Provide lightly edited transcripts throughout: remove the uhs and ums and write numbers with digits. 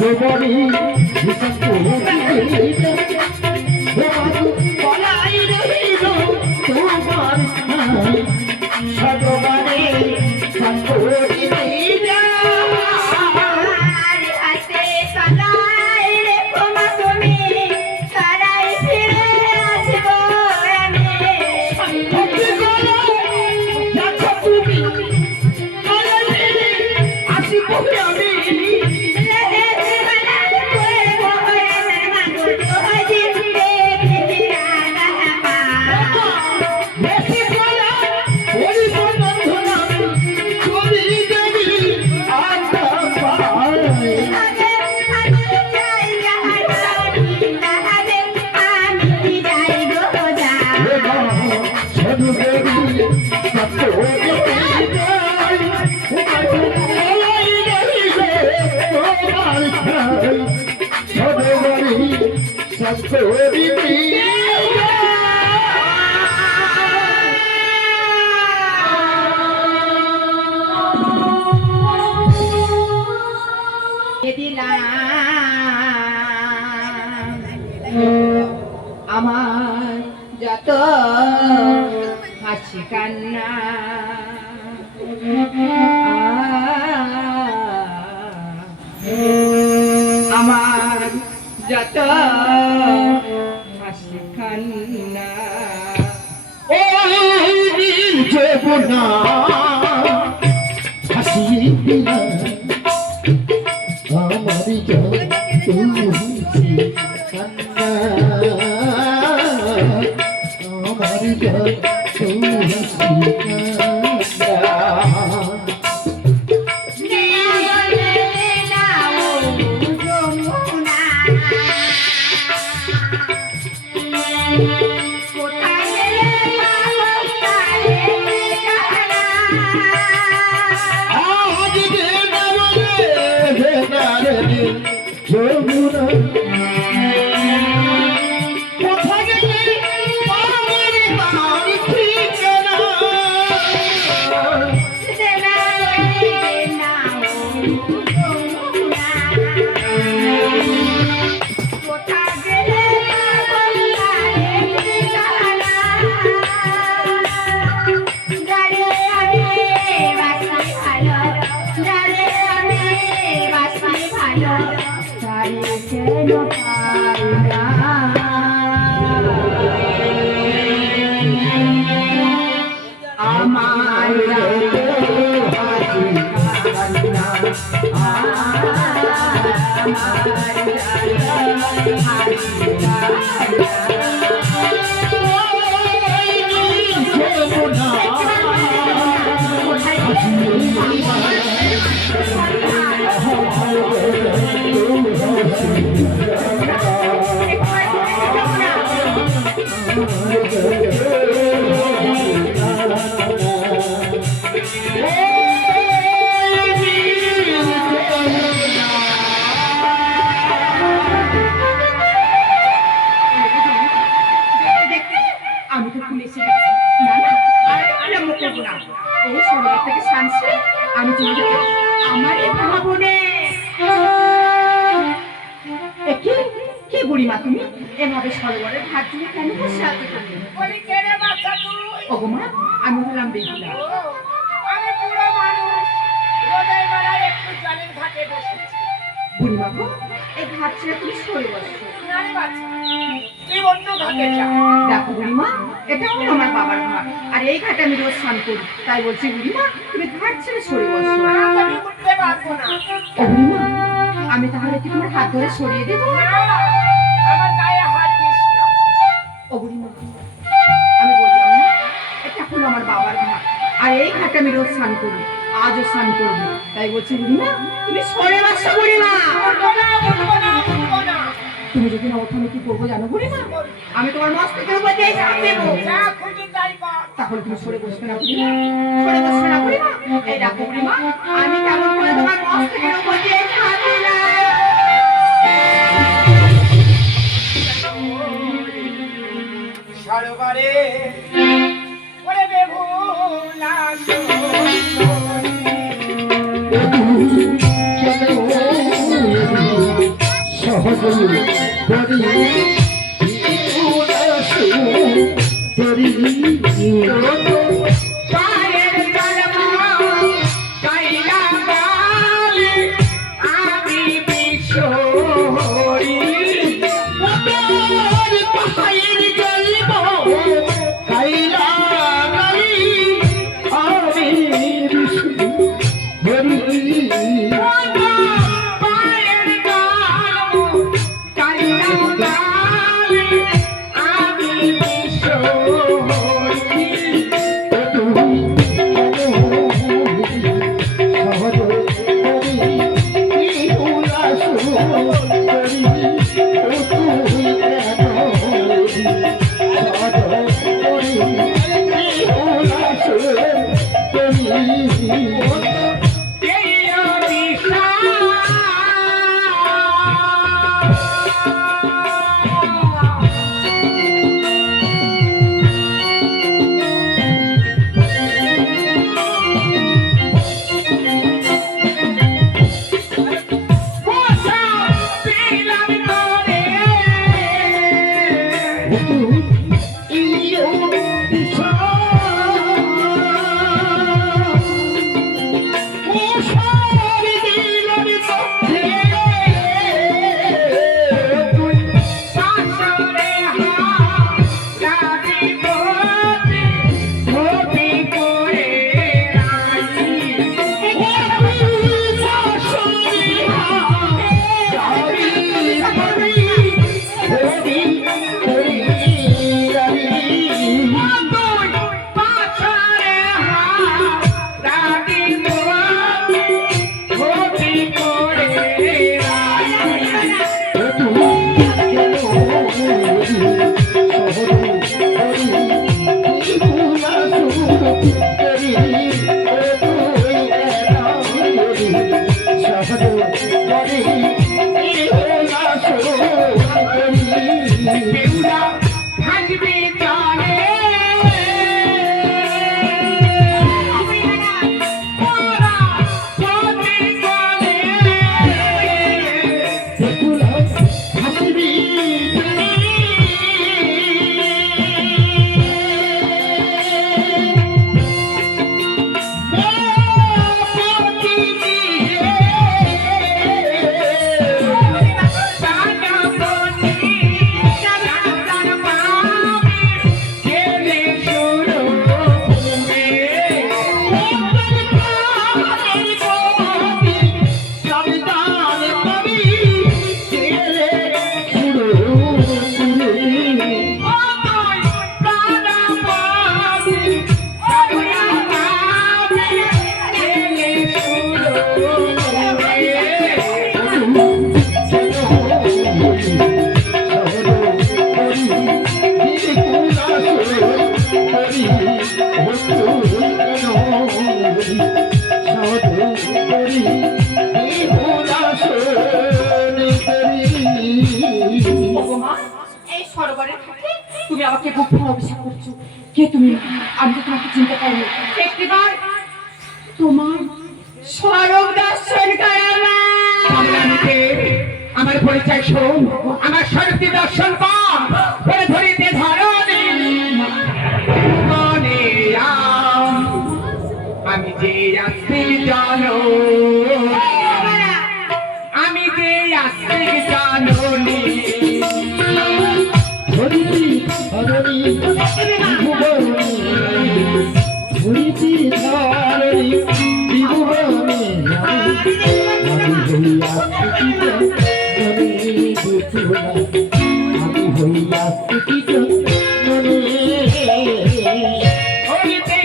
সর্বরি বলাই রহিল তোমার সর্বরে সর্বরি আমার যত হাসি কান্না আমার যত হাসি কান্না যমুনা হাসি আমার বুড়িমা তুমি এভাবে সরোবরের ঘাট জুড়ে কেন বসে আছো তুমি? বলি কে রে বাচ্চা তুই? ওগো মা, আমি হলাম বেহুলা। আমি বুড়ো মানুষ, রোদের বেলায় একটু জলের ঘাটে বসেছি। বুড়িমা গো, এই ঘাট ছেড়ে তুমি সরে বসো। না রে বাচ্চা, তুই অন্য ঘাটে যা। দেখো বুড়িমা, এটাও আমার বাবার ঘাট, আর এই ঘাটে আমি রোজ স্নান করি। তাই বলছি বুড়িমা, তুমি ঘাট ছেড়ে সরে বসো। আমি উঠতে পারবো না। ও বুড়িমা, আমি তাহলে কি তোমার হাত ধরে সরিয়ে দেবো? আমার গায়ে হাত দিস না। ও বুড়িমা, আমি বললাম না, এটা হলো আমার বাবার ঘাট, আর এই ঘাটে আমি রোজ স্নান করি, আজও স্নান করবো। তাই বলছি বুড়িমা, তুমি সরে বসো বুড়িমা। তুমি যদি না ওঠো, আমি কি করবো জানো বুড়িমা? আমি তোমার মস্তকের উপর দিয়ে ঝাঁপ দেবো। তাহলে তুমি সরে বসবে না বুড়িমা? সরে বসবে না বুড়িমা? এই দেখো বুড়িমা, আমি কেমন করে তোমার মস্তকের উপর দিয়ে ঝাঁপ দিলাম। সরোবরে ওরে বেহুলা সুন্দরী পায়ের জলমা কাইলা গালে আমি বিশ্বহরি পায়ের জলমা কাইলা গালে আমি বিশ্বহরি এই সরোবরের ঘাটে তুমি আমাকে খুব অভিশাপ করছো। কে তুমি? আমি তো তোমাকে চিনতে পারিনি। একটিবার তোমার স্বরূপ দর্শন করো না। আমার পরিচয় শোন, আমার শক্তি দর্শন পাম করে ধরিতে ধরণী মনে আমি যে আসি জানো, আমি যে আসি জানি হইতে ধরো জীবনে ধরিতে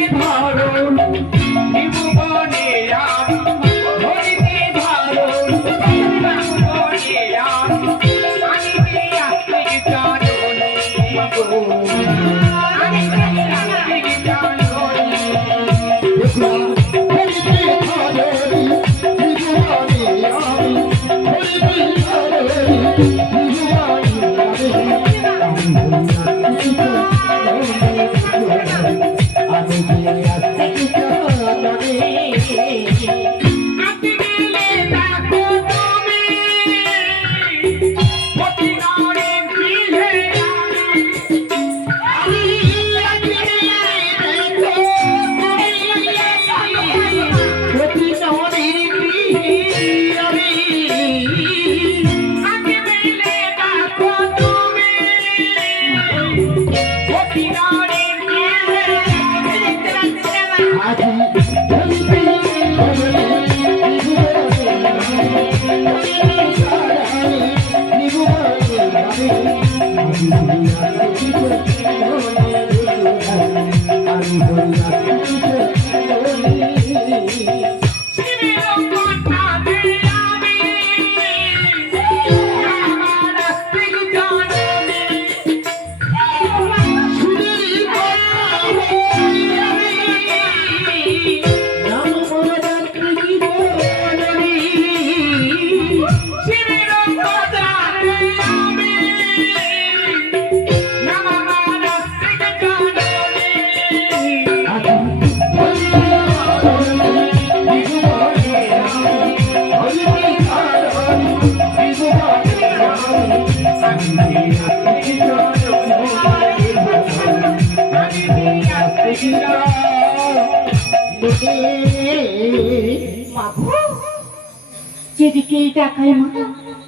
যেদিকেই তাকাই মা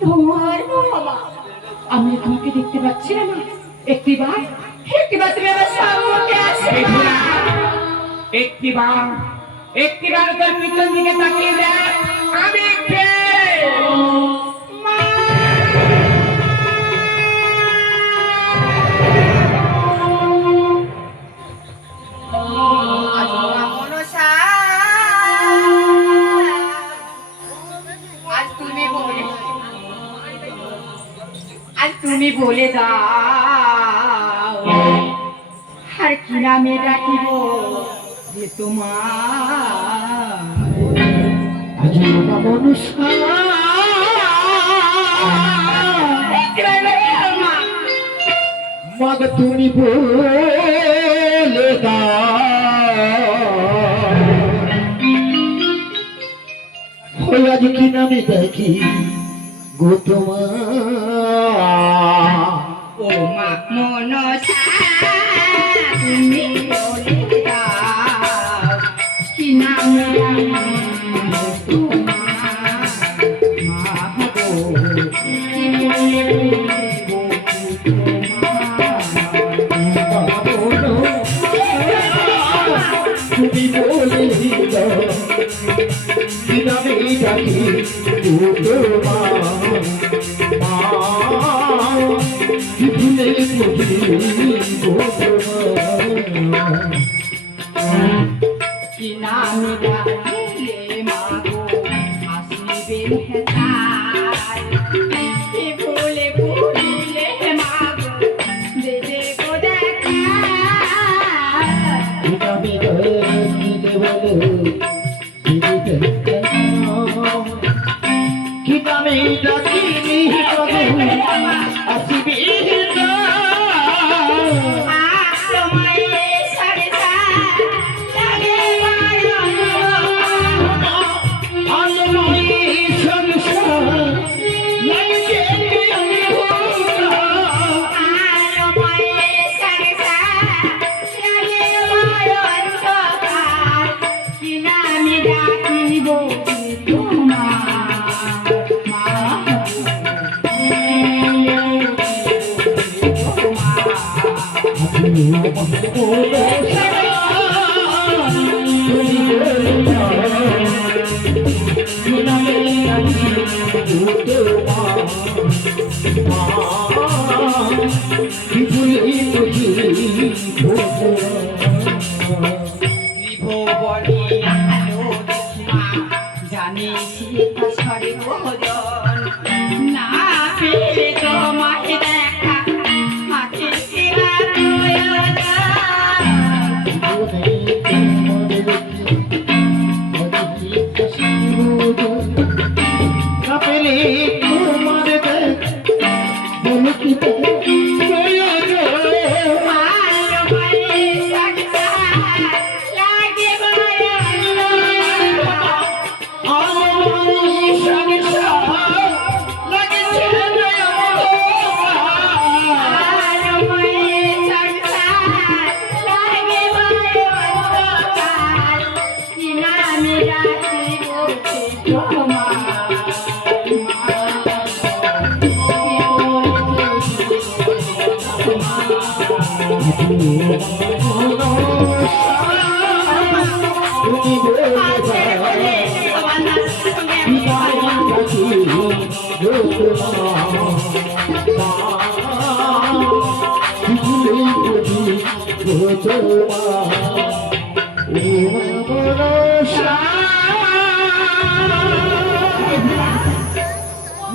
তোমার বাবা। আমি তোমাকে দেখতে পাচ্ছি না মা। একটিবার তুমি আমার সামনে আসো মা। একটিবার তোর পিছন দিকে তাকিয়ে দেখ আমি কে। মা আজ তুমি বলে দাও আর কি নামে ডাকিব যে তোমার আজীবন মনুষ্য মগ তুমি বলে দাও আজ কি নামে দেখি গো তোমার ও মা মনসা তুমি বলে দাও কি নামে ডাকিব তোমার মা গো কি বলে তুমি বলে দাও কি নামে ডাকি গো তোমার কি ভুলে গো তোমার কি নামে ডাকিলে মা গো আসিবেন হেতায় কি ভুলে ভুলিলে মা গো দেবে গো দেখা কি নামে ডাকিলে বলো কি নামে ডাকিনি আসিবি জানি সরে ভোজন না পেলে তোমায় দেখা মাকে ফেরা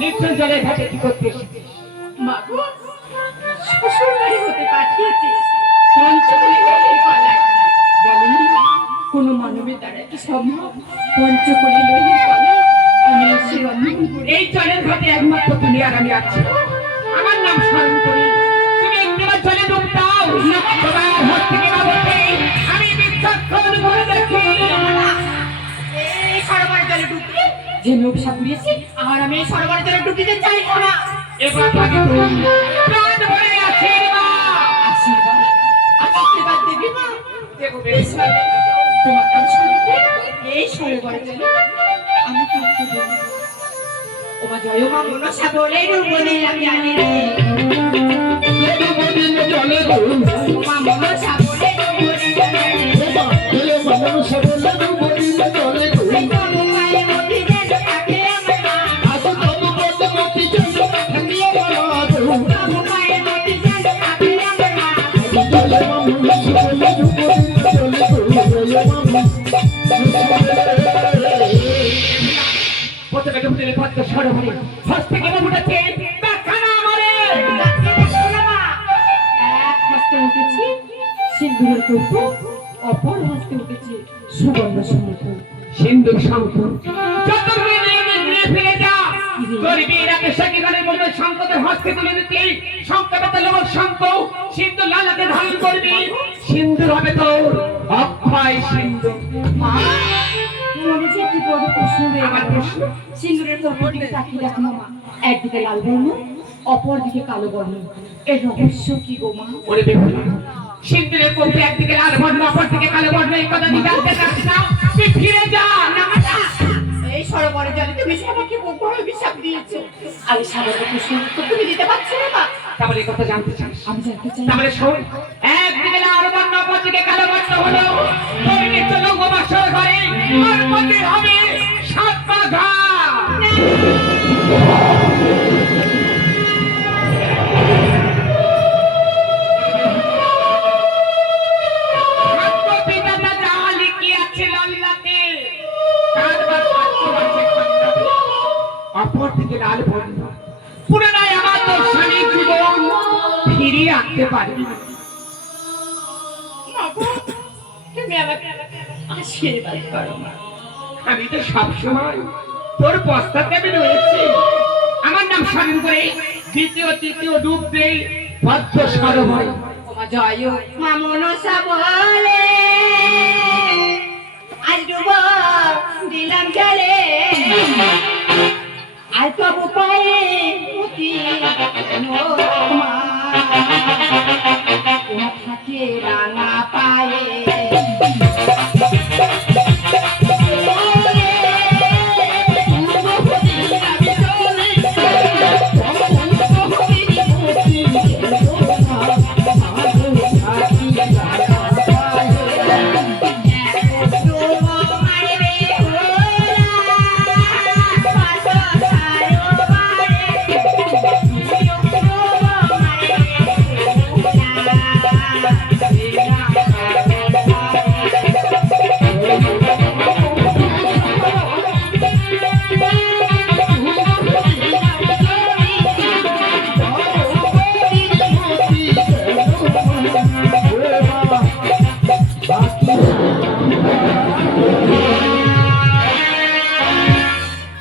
নিশ্চয় জলে ঘাটে কি করতে এসেছিস? মাগো শ্বশুর বাড়ি হতে পাঠিয়েছে পঞ্চকুলে লোহের কলা। বলুন কোন মানবের দ্বারা কি সম্ভব পঞ্চকুলে লোহের কলা অনায়াসে রন্ধন করে? এই জলের ঘাটে একমাত্র তুমি আর আমি আছি। আমার নাম স্মরণ করি, তুমি একবার জলে ডুব দাও। তোমার হাত থেকে বাবাকে আমি বিচক্ষণ করে দেখি। এই সরোবর জলে ডুবতে যে নকশা পুড়িয়েছি আর আমি এই সরোবর জলে ডুবতে চাইবো না। এবার তাকে তুমি প্রাণ ভরে আশীর্বাদ আশীর্বাদ দেবী মা। দেবো বেশ হবে। তোমার কাছে এই সরোবর জলে আমি কাউকে দেবো না। ও মা জয় মা মনসা বলে রূপনে আমি আনি রে মদিন জলে গো ও মা মনসা বলে রূপনে আমি আনি রে এলে মন সবলে মদিন জলে গো এই তো মুখায় মতি যেন থাকে আমার মা আজ তবু বদ মতি জলে থাকিয়ে বলা গো মুখায় মতি যেন থাকে আমার মা জলে মন সবলে মদিন জলে গো জলে মন প্রথমে ডুবতে পদ্ম সরোবরে হস্ত থেকে উঠেছে দেখানা আমারে এক হস্তে উঠেছে সিন্দুরের কৌটো অপর হস্তে উঠেছে সুবর্ণ শঙ্খ সিন্ধু শঙ্খ যত ফিরে যা গরিবের আগে সঙ্গীগণের মধ্যে শঙ্করের হস্তে তুলে দিতে শঙ্করটা লোক শঙ্খ সিন্ধু লালাতে ধারণ করবি সিন্ধুর হবে তোর অক্ষয় সিন্ধু মা মনে যে একটি বড় প্রশ্ন রয়ে আমার গেল। প্রশ্ন? সিন্দুরের কৌটোর দিকে তাকিয়ে দেখো না মা একদিকে লাল বর্ণ অপর দিকে কালো বর্ণ এর রহস্য কি গো মা ওরে বেহুলা সিন্ধুরের কৌটো একদিকে লাল বর্ণ অপর দিকে কালো বর্ণ এই কথা তুই জানতে চাস না তুই ফিরে যা না এই সরোবরের জলে তুমি সবাইকে বড় অভিশাপ দিয়েছো আমি সাধারণ প্রশ্ন উত্তর তুমি দিতে পারছো না মা তাহলে এই কথা জানতে চাস আমি জানতে চাই তাহলে শোন একদিকে লাল বর্ণ অপর দিকে কালো বর্ণ হলো তোর নিত্য লোক বাসর ঘরে আর মন্দির হবে সাত বাঘা অপর থেকে লাল বর্ণ পুনরায় আমার তোর স্বামীর জীবন ফিরিয়ে আনতে পারবি না। তুমি আমাকে আশীর্বাদ করো মা আমি তো সবসময় তোর পশ্চাতে আমি রয়েছি আমার নাম স্মরণ করে দ্বিতীয় তৃতীয় ডুব দেই পদ্ম সরোবর ওমা জয় মা মনসা বলে আজ ডুব দিলাম জলে আর তবু পায়ে মুতি মা ওমা থাকে রাঙা পায়ে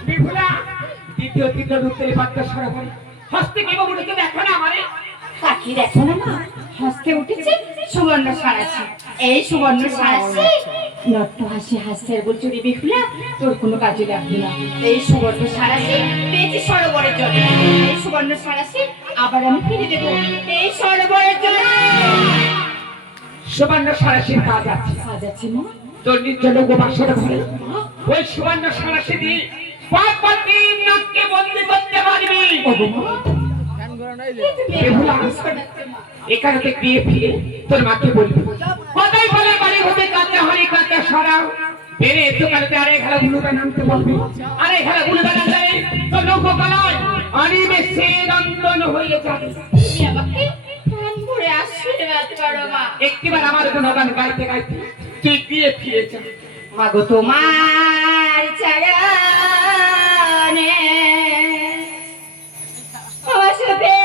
বিপুলা দ্বিতীয় তৃতীয় ডুব দেই পদ্ম সরোবর হস্তে কি বলতে দেখো না আমারে পাখি দেখো না মা হস্তে উঠেছে সুবর্ণ সারাছি এই সুবর্ণ সারাছি নট্ট হাসি হাসছে বলছো রে বিপুলা তোর কোনো কাজে লাগবে না এই সুবর্ণ সারাছি পেয়েছি সরোবরের জল এই সুবর্ণ সারাছি আবার আমি ফিরে দেবো এই সরোবরের জল সুবর্ণ সারাশির কাজ আছে কাজ আছে মা তোর নিত্য লোক বাসর ঘরে ওই সুবর্ণ সারাশি দিয়ে পার্বতী নাককে বন্দি করতে পারবি ওগো মা বেহুলা এখানে থেকে বিয়ে ফিরে তোর মাকে বলবি কোথায় বলে বাড়ি হতে কাঁচা হরি কাঁচা সরাও বেরে দোকানেতে আরে খেলা গুলোটা নামতে বলবি আরে খেলা গুলোটা নামতে তো লোক গলায় অনিমেষে রন্ধন হয়ে যাবে তুমি আমাকে প্রাণ ভরে আশীর্বাদ করো মা একটিবার আমার গুণগান গাইতে গাইতে তুই বিয়ে ফিরে যা মাগো তোমার চরণে বসবে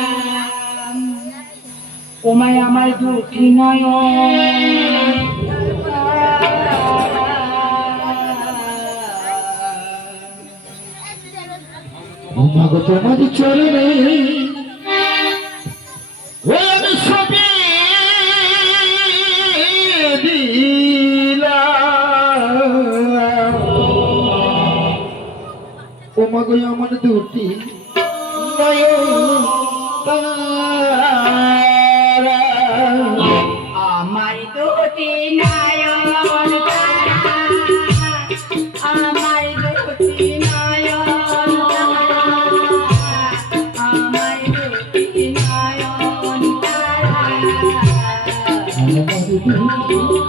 দিলাম ওমায় আমার দুঃখী নয়ন মাগো তোমার চরণে ওই আমি সবে দিলাম ও মাগো আমার দুটি নয়ন তারা। আমার দুটি নয়ন তারা আমার যদি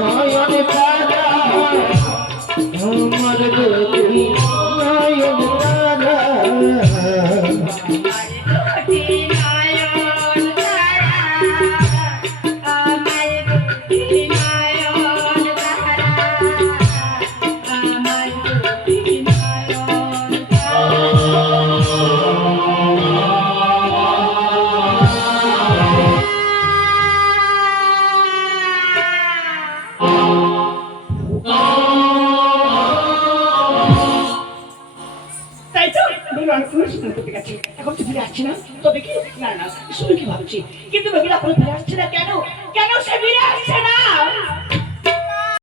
নয়ন তারা আমার যদি নয়ন তারা তাই তো বেগুন অনুশীলন করতে গেছে, এখন তো ফিরে আসছি না। তো দেখি না না শুনে কি ভাবছি, কিন্তু বেগুন এখন ফিরে আসছে